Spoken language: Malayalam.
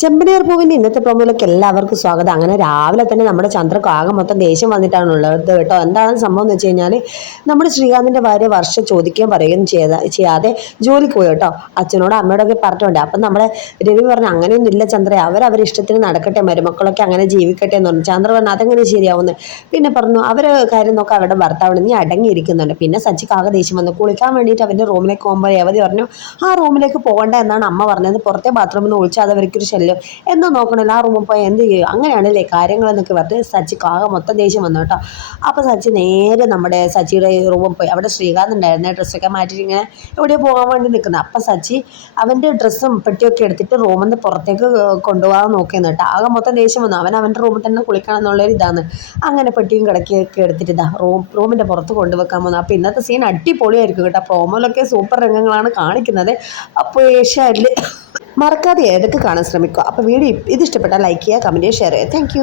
ചെമ്പനീർ പൂവിന്റെ ഇന്നത്തെ പ്രോമോയിലേക്ക് എല്ലാവർക്കും സ്വാഗതം. അങ്ങനെ രാവിലെ തന്നെ നമ്മുടെ ചന്ദ്രക്ക് ആകെ മൊത്തം ദേഷ്യം വന്നിട്ടാണ് ഉള്ളത് കേട്ടോ. എന്താണ് സംഭവം എന്ന് വെച്ച് കഴിഞ്ഞാൽ നമ്മുടെ ശ്രീകാന്തിന്റെ ഭാര്യ വർഷ ചോദിക്കുകയും പറയുകയും ചെയ്ത ചെയ്യാതെ ജോലിക്ക് പോയി കേട്ടോ. അച്ഛനോട് അമ്മയോടൊക്കെ പറഞ്ഞിട്ടുണ്ട്. അപ്പം നമ്മുടെ രവി പറഞ്ഞു അങ്ങനെയൊന്നും ഇല്ല ചന്ദ്ര. അവർ ഇഷ്ടത്തിന് നടക്കട്ടെ മരുമക്കളൊക്കെ അങ്ങനെ ജീവിക്കട്ടെ എന്ന് പറഞ്ഞു. ചന്ദ്ര പറഞ്ഞു അതെങ്ങനെ ശരിയാവുന്നു. പിന്നെ പറഞ്ഞു അവരെ കാര്യം നോക്കാം അവരുടെ ഭർത്താവിന് നീ അടങ്ങിയിരിക്കുന്നുണ്ട്. പിന്നെ സച്ചിക്ക് ആകെ ദേഷ്യം വന്നു. കുളിക്കാൻ വേണ്ടിയിട്ട് അവന്റെ റൂമിലേക്ക് പോകുമ്പോൾ രേവതി പറഞ്ഞു ആ റൂമിലേക്ക് പോകണ്ട എന്നാണ് അമ്മ പറഞ്ഞത്. പുറത്തെ ബാത്റൂമിൽ നിന്ന് ഒഴിച്ചാൽ അത് അവർക്കൊരു ശല്യം എന്ന് നോക്കണല്ലോ ആ റൂമിൽ പോയി എന്ത് ചെയ്യും? അങ്ങനെയാണല്ലേ കാര്യങ്ങളെന്നൊക്കെ പറഞ്ഞ് സച്ചിക്ക് ആകെ മൊത്തം ദേഷ്യം വന്നു കേട്ടോ. അപ്പോൾ സച്ചി നേരെ നമ്മുടെ സച്ചിയുടെ റൂമിൽ പോയി. അവിടെ ശ്രീകാന്ത് ഉണ്ടായിരുന്ന ഡ്രസ്സൊക്കെ മാറ്റിയിട്ട് ഇങ്ങനെ എവിടെയോ പോകാൻ വേണ്ടി നിൽക്കുന്നത് അപ്പം സച്ചി അവന്റെ ഡ്രസ്സും പെട്ടിയൊക്കെ എടുത്തിട്ട് റൂമിൽ നിന്ന് പുറത്തേക്ക് കൊണ്ടുപോകാൻ നോക്കിയെന്ന് കേട്ടോ. ആകെ മൊത്തം ദേഷ്യം വന്നു. അവൻ അവന്റെ റൂമിൽ തന്നെ കുളിക്കണം എന്നുള്ളൊരു ഇതാണ്. അങ്ങനെ പെട്ടിയും കിടക്കിയൊക്കെ എടുത്തിട്ട് ഇതാ റൂം റൂമിന്റെ പുറത്ത് കൊണ്ടുവെക്കാൻ വന്നു. അപ്പോൾ ഇന്നത്തെ സീൻ അടിപൊളിയായിരിക്കും കേട്ടോ. പ്രോമോയിലൊക്കെ സൂപ്പർ രംഗങ്ങളാണ് കാണിക്കുന്നത്. അപ്പോൾ ഏഷ്യാഡിൽ മറക്കാതെ ഏതൊക്കെ കാണാൻ ശ്രമിക്കുക. അപ്പോൾ വീഡിയോ ഇത് ഇഷ്ടപ്പെട്ടാൽ ലൈക്ക് ചെയ്യുക കമന്റ് ചെയ്യുക ഷെയർ ചെയ്യുക. താങ്ക്